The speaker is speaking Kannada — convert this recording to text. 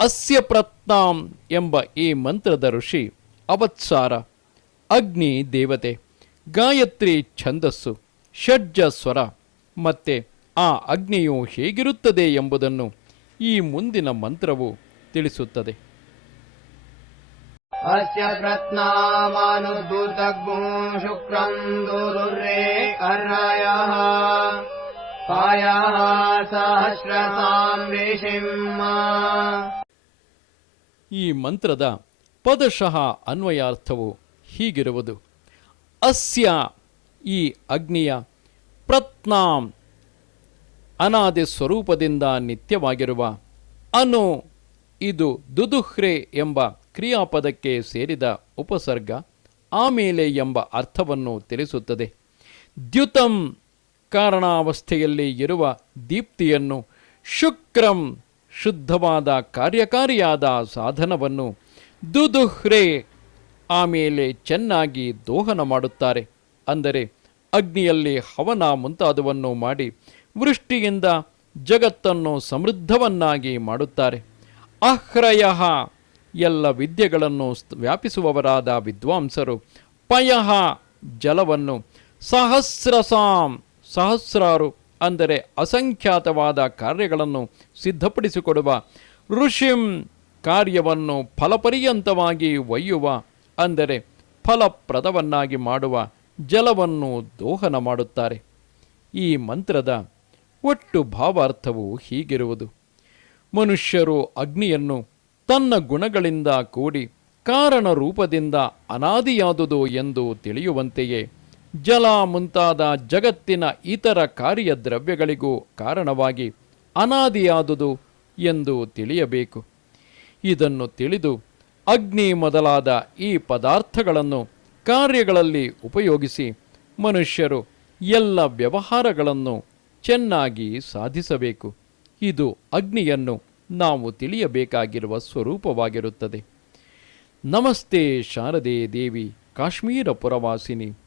ಅಸ್ಯ ಪ್ರತ್ನಾಂ ಎಂಬ ಈ ಮಂತ್ರದ ಋಷಿ ಅವತ್ಸಾರ ಅಗ್ನಿ ದೇವತೆ ಗಾಯತ್ರಿ ಛಂದಸ್ಸು ಷಡ್ಜ ಸ್ವರ ಮತ್ತೆ ಆ ಅಗ್ನಿಯು ಹೇಗಿರುತ್ತದೆ ಎಂಬುದನ್ನು ಈ ಮುಂದಿನ ಮಂತ್ರವು ತಿಳಿಸುತ್ತದೆ अस्य प्रत्नामानुद्भूतग्मुं शुक्रम् दुदुर्रे कर्णयः पायः सहस्रसाम् ऋषिम् ಈ ಮಂತ್ರದ ಪದಶಃ ಅನ್ವಯಾರ್ಥವು ಹೀಗಿರುವುದು. ಅಸ್ಯ ಈ ಅಗ್ನಿಯ ಪ್ರತ್ನಾಂ ಅನಾದಿ ಸ್ವರೂಪದಿಂದ ನಿತ್ಯವಾಗಿರುವ ಅನು ಇದು ದುದುಹ್ರೆ ಎಂಬ ಕ್ರಿಯಾಪದಕ್ಕೆ ಸೇರಿದ ಉಪಸರ್ಗ ಆಮೇಲೆ ಎಂಬ ಅರ್ಥವನ್ನು ತಿಳಿಸುತ್ತದೆ. ದ್ಯುತಂ ಕಾರಣಾವಸ್ಥೆಯಲ್ಲಿ ಇರುವ ದೀಪ್ತಿಯನ್ನು ಶುಕ್ರಂ ಶುದ್ಧವಾದ, ಕಾರ್ಯಕಾರಿಯಾದ ಸಾಧನವನ್ನು ದುದುಹ್ರೆ ಆಮೇಲೆ ಚೆನ್ನಾಗಿ ದೋಹನ ಮಾಡುತ್ತಾರೆ. ಅಂದರೆ ಅಗ್ನಿಯಲ್ಲಿ ಹವನ ಮುಂತಾದವನ್ನು ಮಾಡಿ ವೃಷ್ಟಿಯಿಂದ ಜಗತ್ತನ್ನು ಸಮೃದ್ಧವನ್ನಾಗಿ ಮಾಡುತ್ತಾರೆ. ಅಹ್ರಯ ಎಲ್ಲ ವಿದ್ಯೆಗಳನ್ನು ವ್ಯಾಪಿಸುವವರಾದ ವಿದ್ವಾಂಸರು ಪಯಃ ಜಲವನ್ನು ಸಹಸ್ರಸಾಂ, ಸಹಸ್ರಾರು ಅಂದರೆ ಅಸಂಖ್ಯಾತವಾದ ಕಾರ್ಯಗಳನ್ನು ಸಿದ್ಧಪಡಿಸಿಕೊಡುವ ಋಷಿಂ ಕಾರ್ಯವನ್ನು ಫಲಪರ್ಯಂತವಾಗಿ ಒಯ್ಯುವ, ಅಂದರೆ ಫಲಪ್ರದವನ್ನಾಗಿ ಮಾಡುವ ಜಲವನ್ನು ದೋಹನ ಮಾಡುತ್ತಾರೆ. ಈ ಮಂತ್ರದ ಒಟ್ಟು ಭಾವಾರ್ಥವು ಹೀಗಿರುವುದು. ಮನುಷ್ಯರು ಅಗ್ನಿಯನ್ನು ತನ್ನ ಗುಣಗಳಿಂದ ಕೂಡಿ ಕಾರಣ ರೂಪದಿಂದ ಅನಾದಿಯಾದುದು ಎಂದು ತಿಳಿಯುವಂತೆಯೇ ಜಲ ಮುಂತಾದ ಜಗತ್ತಿನ ಇತರ ಕಾರ್ಯ ದ್ರವ್ಯಗಳಿಗೂ ಕಾರಣವಾಗಿ ಅನಾದಿಯಾದುದು ಎಂದು ತಿಳಿಯಬೇಕು. ಇದನ್ನು ತಿಳಿದು ಅಗ್ನಿ ಮೊದಲಾದ ಈ ಪದಾರ್ಥಗಳನ್ನು ಕಾರ್ಯಗಳಲ್ಲಿ ಉಪಯೋಗಿಸಿ ಮನುಷ್ಯರು ಎಲ್ಲ ವ್ಯವಹಾರಗಳನ್ನು ಚೆನ್ನಾಗಿ ಸಾಧಿಸಬೇಕು. ಇದು ಅಗ್ನಿಯನ್ನು ನಾವು ತಿಳಿಯಬೇಕಾಗಿರುವ ಸ್ವರೂಪವಾಗಿರುತ್ತದೆ. ನಮಸ್ತೆ ಶಾರದೆ ದೇವಿ, ಕಾಶ್ಮೀರ ಪುರವಾಸಿನಿ.